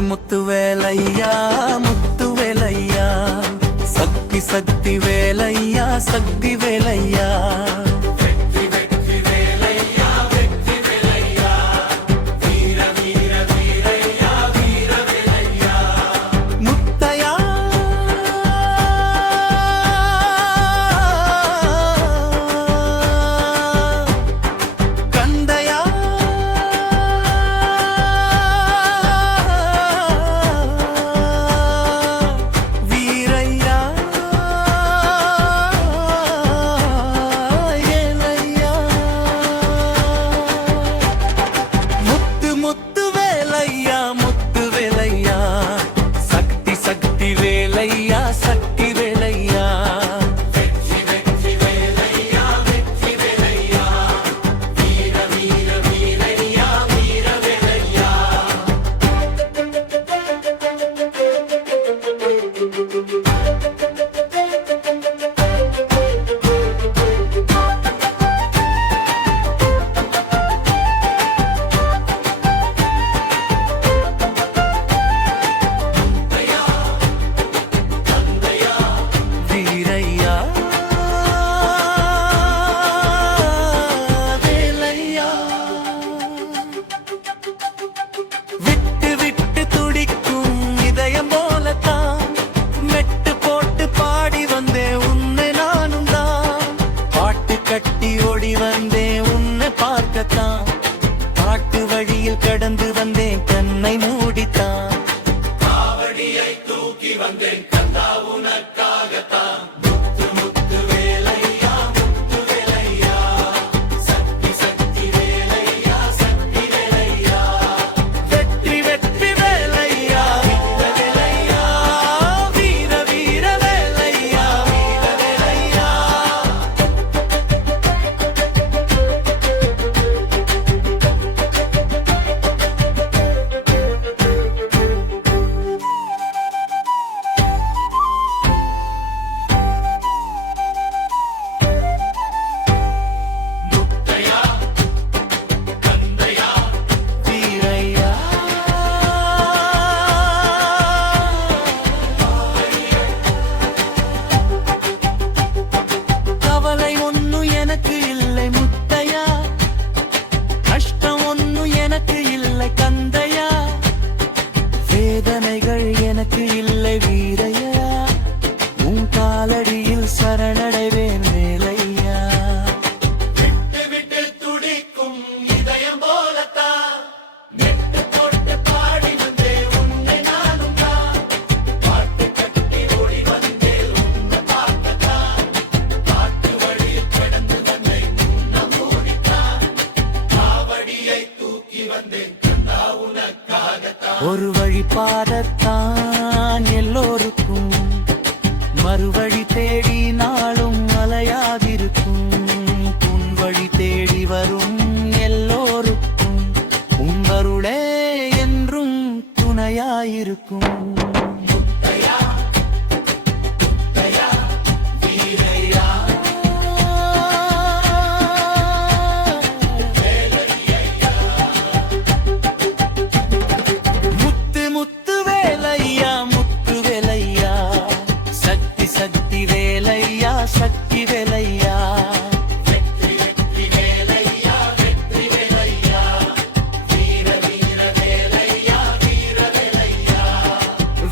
முத்து வேலையா முத்து வேலையா சக்தி சக்தி வேலையா சக்தி வேலையா காட்டு வழியில் கடந்து வந்தேன் கண்ணை மூடித்தான் காவடியை தூக்கி வந்தேன் கந்தா உனக்காகத்தான் முத்து முத்து வேலையா முத்து வேலையா சக்தி சக்தி வேலையா சக்தி வேலையா வெற்றி வெற்றி வேலையா வீர வேலையா வீர வீர வேலையா வீர வேலையா எனக்கு இல்லை வீரையா உன் காலடியில் சரணடைவேன் வேலையா விட்டு விட்டு துடிக்கும் இதயம் போலத்தான் நெட்டு போட்டு பாடி வந்தே உன்னை நானும் தான் பாட்டு கட்டி ஓடி வந்தே உன்னை பார்க்கத்தான் காட்டு வழியில் கடந்து வந்தே உன்னை மூடித்தான் காவடியை தூக்கி வந்தேன் கந்தா உனக்காகத்தான் ஒரு வழி பாதத்தான் எல்லோருக்கும் மறுவழி தேடி நாளும் அலையாதிருக்கும் உன் வழி தேடி வரும் எல்லோருக்கும் உங்களுடைய என்றும் துணையாயிருக்கும் சக்தி வேலையா வெற்றி வெற்றி வேலையா வெற்றி வேலையா வீர வீர வேலையா வீர வேலையா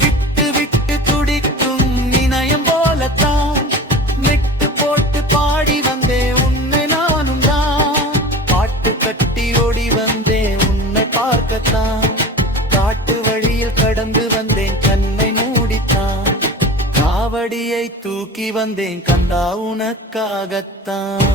விட்டு விட்டு துடிக்கும் இணையம் போலத்தான் நெட்டு போட்டு பாடி வந்தே உன்னை நானும் தான் பாட்டு கட்டி ஓடி வந்தே உன்னை பார்க்கத்தான் காட்டு வழியில் கடந்து வந்தேன் கண்ணை மூடித்தான் காவடியை தூக்கி வந்தேன் கந்தா உனக்காகத்தான்